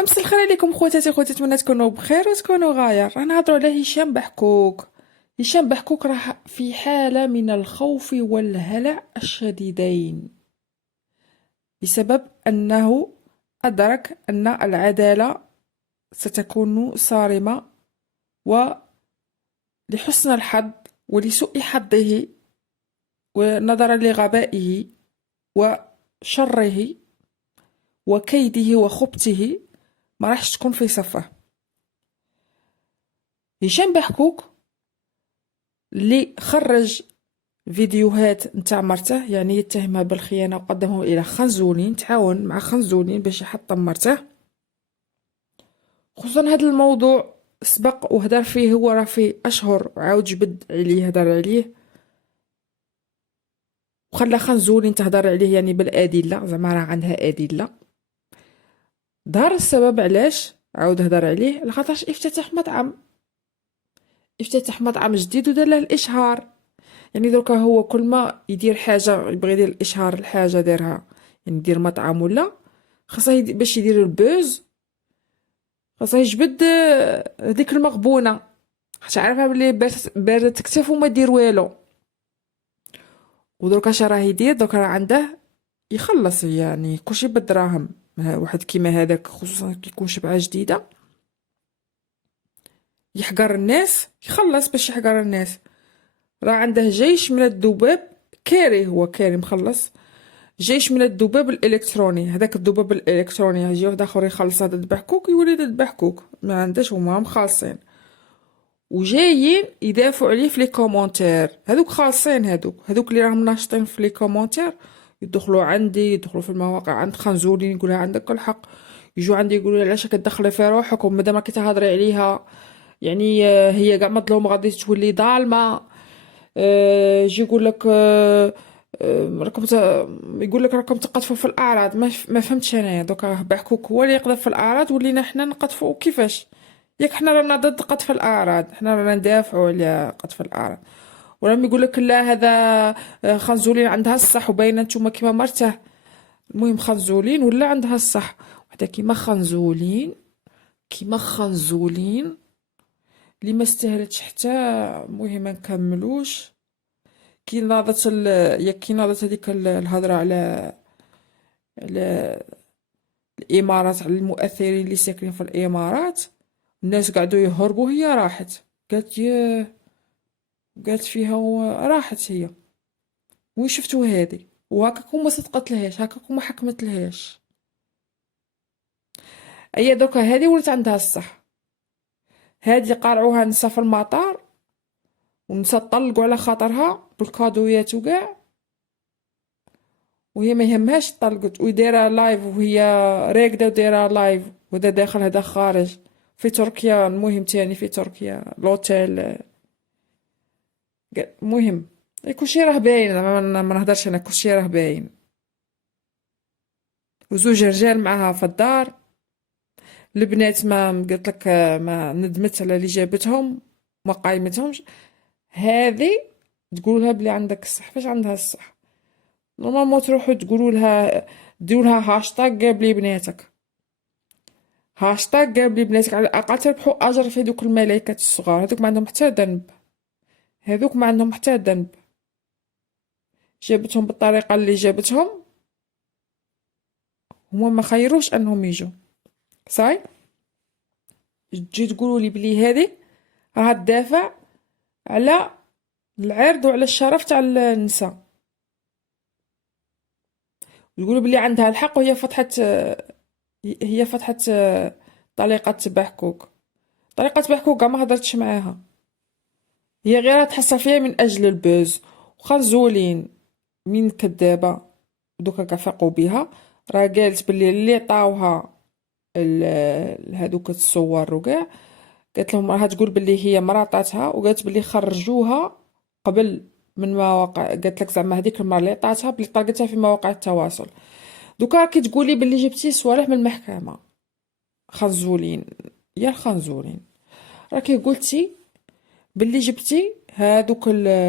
امس الخير عليكم خواتاتي خواتي، نتمنى تكونوا بخير وتكونوا غاير. رانا نهضروا على هشام بحكوك. هشام بحكوك راه في حالة من الخوف والهلع الشديدين بسبب أنه أدرك أن العدالة ستكون صارمة، ولحسن الحظ ولسوء حظه ونظرا لغبائه وشره وكيده وخبثه ما راحش تكون في صفه. هشام بحكوك اللي خرج فيديوهات نتاع مرته، يعني يتهمها بالخيانة وقدمه إلى خنزونين، تعاون مع خنزونين باش يحطم مرته. خصوصا هذا الموضوع سبق وهدر فيه هو راه فيه أشهر، وعاود جبد عليه هدر عليه وخلى خنزونين تهدر عليه، يعني بالأدلة، زعما راه عندها أدلة. ظهر السبب علاش عاود هدر عليه، لخاطرش افتتح مطعم جديد ودار له الإشهار. يعني دركا هو كل ما يدير حاجة يبغي يدير الإشهار الحاجة دارها، يعني يدير مطعم ولا خاصه باش يدير البوز، خاصه يجبد هذيك المغبونة، حيت عارفها بلي بارد تكتف وما دير والو. ودركا اش راه يدير؟ دركا راه عنده يخلص، يعني كلشي بالدراهم. واحد كيما هذاك خصوصا كي يكون شبعة جديدة يحقر الناس، يخلص باش يحقر الناس. راه عنده جيش من الذباب، كاري، هو كاري مخلص جيش من الذباب الالكتروني. هذاك الذباب الالكتروني يجي واحد اخر يخلص هذا الدبحكوك يولي الدبحكوك ما عندهش، هما مخالصين وجايين يدافعوا عليه في لي كومونتير. هذوك خالصين، هذوك اللي راهم ناشطين في لي كومونتير يدخلوا عندي، يدخلوا في المواقع عند خنزورين يقولها عندك الحق، يجوا عندي يقولوا علاش كتدخلي في روحك ومادام راكي تهضري عليها، يعني هي كاع مظلومه غادي تولي ظالمه. يجي يقول لك راكم يقول لك راكم تقطفوا في الاعراض. ما فهمتش انايا. دوكا بحكوك هو اللي يقذف في الاعراض ولينا حنا نقطفوا كيفاش؟ ياك حنا رانا ضد قطف الاعراض، حنا رانا ندافعوا على قطف الاعراض. ولما يقول لك لا هذا خنزولين عندها الصح وباينه نتوما كيما مرته. المهم خنزولين ولا عندها الصح، وحده كيما خنزولين اللي ما استاهلتش حتى. المهم ما نكملوش. كي ناضت كي ناضت هذيك الهضره على الامارات، على المؤثرين اللي ساكنين في الامارات، الناس قعدوا يهربوا، هي راحت قالت قالت فيها راحت هي. وين شفتوا هذه؟ وهكاكم ما صدقت لهاش، هكاكم ما حكمت لهاش. هي دوكا هذه ولات عندها الصح. هذه قارعوها نسا في المطار ونسا طلقوا على خاطرها بالكادويات وكاع، وهي ما يهمهاش طلقت ودايره لايف وهي راكده ودايره لايف، وهذا داخل هذا خارج في تركيا. المهم تاني في تركيا لوتيل. المهم كلشي راه باين، زعما ما نهضرش انا، كلشي راه باين. وزوج رجال معاها في الدار. البنات ما قلت لك ما ندمت على اللي جابتهم، ما قايمتهمش. هذه تقول لها بلي عندك الصح. فاش عندها الصح؟ نورمالمون تروحوا تقولوا لها، ديروا لها هاشتاغ قابلي لي بناتك، هاشتاغ قابلي لي بناتك، على الاقل تربحوا اجر في هذوك الملايكات الصغار. هذوك ما عندهم حتى ذنب، هذوك ما عندهم حتى ذنب. جابتهم بالطريقه اللي جابتهم، هما ما خيروش انهم يجوا. صاي تجي تقولوا لي بلي هذه راها تدافع على العرض وعلى الشرف تاع النساء، يقولوا بلي عندها الحق، وهي فتحت طليقة بحكوك. طريقة بحكوك ما هضرتش معاها، هي غير تحصل فيها من اجل البوز. وخنزولين من كدابة دوكا كفقوا بها. راه قالت بلي اللي عطاوها هادوك الصور وكاع، قالت لهم راها تقول بلي هي مرا عطاتها، وقالت بلي خرجوها قبل من مواقع. قالت لك زعما هذيك المرة اللي عطاتها بلي طلقتها في مواقع التواصل. دوكا راكي تقولي بلي جبتي صوالح من المحكمة. خنزولين يا الخنزولين، راكي قلتي بلي جبتي هادوك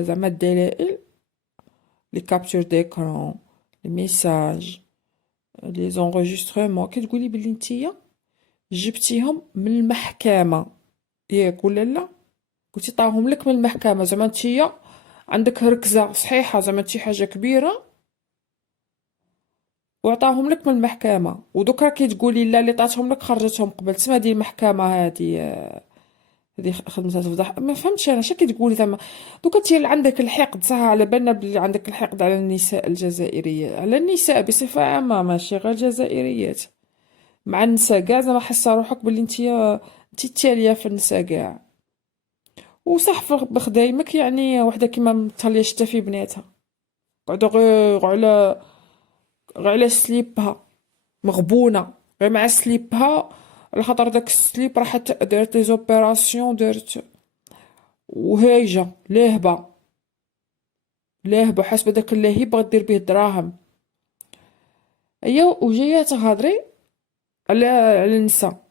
زعما الدلائل، لي كابتور ديكرون، لي ميساج، لي زونغيسترمون. كي تقولي بلي نتيا جبتيهم من المحكمة ياك ولا لا؟ قلتي طاهم لك من المحكمة، زعما نتيا عندك ركزة صحيحة، زعما شي حاجة كبيرة وعطاهم لك من المحكمة، ودوك راكي تقولي لا اللي عطاتهم لك خرجتهم قبل، تسمى هادي المحكمة هادي خدمتها تفضح. ما فهمتش انا شكي تقولي زعما دوكا انتي اللي عندك الحقد، صح على بالنا بلي عندك الحقد على النساء الجزائرية، على النساء بصفة عامة ماشي غير الجزائريات، مع النساء كاع زعما حاسة روحك بلي انتي التالية في النساء كاع. وصح بخدايمك يعني وحدة كيما متهلية شتا في بناتها، قعدوا غير على سليبها مغبونة، غير مع سليبها، على خاطر داك السليب راحت دارت لي زوبيراسيون دارت، وهايجة لاهبة حاسبة داك اللاهب بغا دير به الدراهم. هي وجاية تهضري على النساء،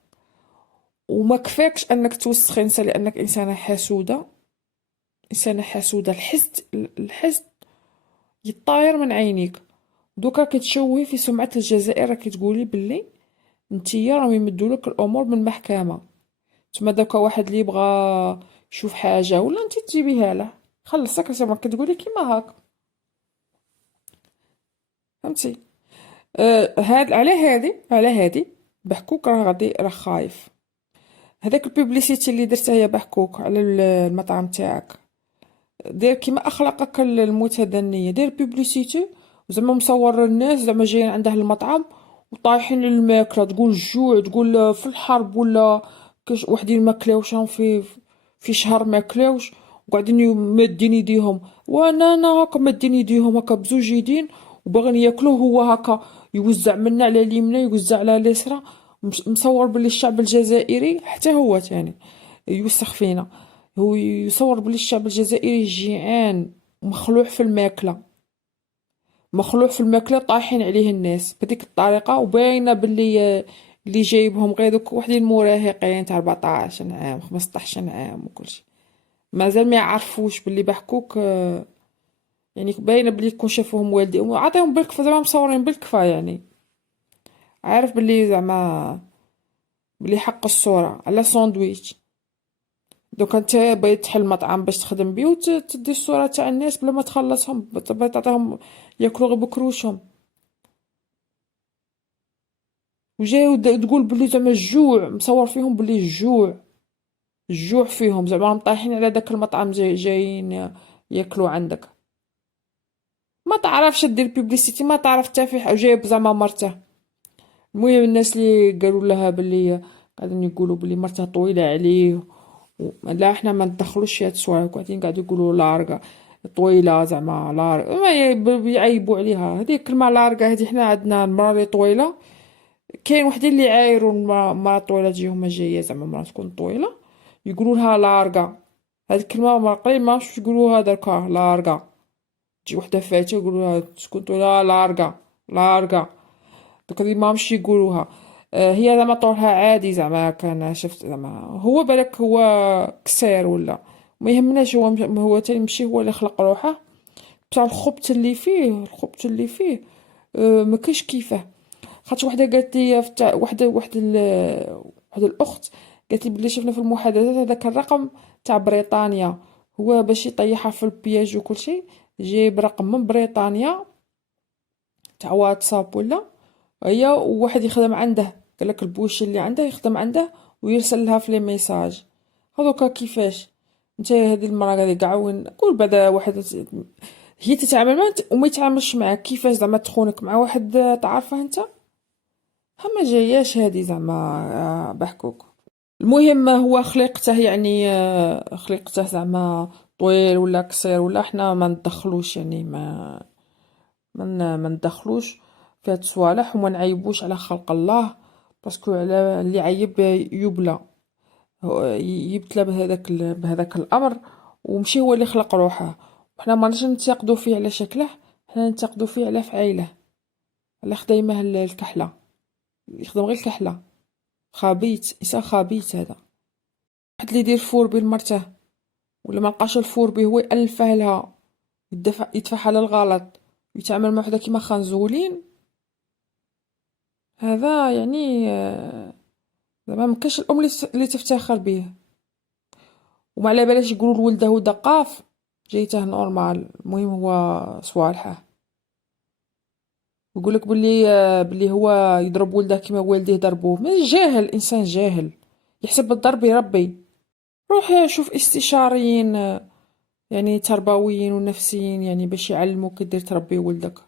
وما كفاكش انك توسخي نساء لانك انسانة حسودة، انسانة حسودة. الحسد يطاير من عينيك. دوكا كتشوهي في سمعة الجزائر، راكي تقولي باللي نتيا راهم يمدولك الامور من المحكمة، تما دوكا واحد اللي يبغى يشوف حاجة ولا انت تجيبيها له خلصك، زعما كتقولي كيما هاك، فهمتي؟ هاد على هادي بحكوك راه غادي راه خايف. هذاك البيبليسيتي اللي درتها يا بحكوك على المطعم تاعك، دير كيما اخلاقك المتدنية، دير بيبليسيتي زعما مصور الناس زعما جايين عنده المطعم وطايحين للماكلة، تقول الجوع، تقول في الحرب ولا كاش وحدين ما كلاوش راهم في شهر ما كلاوش وقاعدين مادين يديهم، وانا هكا مادين يديهم هكا بزوج يدين وباغيين ياكلوه، هو هكا يوزع منا على اليمنى يوزع على اليسرى، مصور باللي الشعب الجزائري حتى هو تاني يوسخ فينا، هو يصور بلي الشعب الجزائري جيعان مخلوع في الماكلة، مخلوع في الماكلة طايحين عليه الناس بهذيك الطريقة، وباينة باللي اللي جايبهم غير دوك وحدين مراهقين تاع 14 عام 15 عام وكلشي، مازال ما يعرفوش باللي بحكوك يعني باينة باللي يكون شافوهم والديهم وعطيهم بالكفا زعما مصورين بالكفا، يعني عارف باللي زعما باللي حق الصورة على ساندويتش. دوكا انت بغيت تحل مطعم باش تخدم بيه وتدي الصورة تاع الناس بلا ما تخلصهم، بغيت تعطيهم ياكلوا غير بكروشهم، وجاي تقول بلي زعما الجوع مصور فيهم باللي الجوع فيهم زعما راهم طايحين على داك المطعم جايين ياكلوا عندك. ما تعرفش دير بيبليسيتي، ما تعرف حتى في جايب زعما مرته. المهم الناس اللي قالوا لها باللي قاعدين يقولوا باللي مرته طويلة عليه لا احنا ما ندخلوش في هاد الصوالح، قاعدين يقولوا لارغا طويلة زعما لارغا، ما يعيبوا عليها هذه الكلمة لارغا، هذه حنا عندنا المرأة اللي طويلة، كاين وحدين اللي يعايروا المرأة الطويلة تجيهم جاية زعما مرأة تكون طويلة يقولوا لها لارغا، هاد الكلمة ما قليل ما عرفتش يقولوها دركا لارغا، تجي وحدة فاتة يقولوا لها تكون طويلة لارغا دوك هذه ما مش يقولوها. هي زعما طولها عادي زعما كان شفت زعما هو بالك هو كسير ولا ما يهمناش، هو تاني ماشي هو اللي خلق روحه، بصح الخبط اللي فيه ما كاش كيفه. خاطر وحده قالت لي واحده الاخت قالت لي بلي شفنا في المحادثات هذاك الرقم تاع بريطانيا، هو باش يطيحها في البياج وكل شيء جايب رقم من بريطانيا تاع واتساب ولا، هي وواحد يخدم عنده قالك البوشي اللي عنده يخدم عنده ويرسل لها في لي ميساج هذوكا. كيفاش انت هذه المراه غادي كاع وين قول بعدا واحد هي تتعامل معاه وما يتعاملش معاك، كيفاش زعما تخونك مع واحد تعرفه انت؟ ما جاياش هذه زعما بحكوك. المهم هو خليقته يعني خليقته زعما طويل ولا قصير ولا احنا ما ندخلوش، يعني ما ندخلوش في هاد الصوالح وما نعيبوش على خلق الله، باسكو على اللي عيب يبلى يبتلى بهذاك الامر، ومشي هو اللي خلق روحه، وحنا ما نجي ننتقدوا فيه على شكله، حنا ننتقدوا فيه على فعيله، على خديمه الكحله يخدم غير الكحله، خبيث انسان خبيث هذا. واحد اللي يدير فور بين مرته ولا ما لقاش الفور به هو يألفه لها يدفع على الغلط ويتعامل مع وحده كيما خنزولين، هذا يعني زعما ما مكاش الام اللي تفتخر به، وما على بالاش يقولوا لولده دقاف جيته نورمال. المهم هو صوالحه يقول لك باللي هو يضرب ولده كيما والديه ضربوه. ما جاهل، انسان جاهل يحسب الضرب يربي. روح شوف استشاريين يعني تربويين ونفسيين يعني باش يعلموك كيدير تربي ولدك.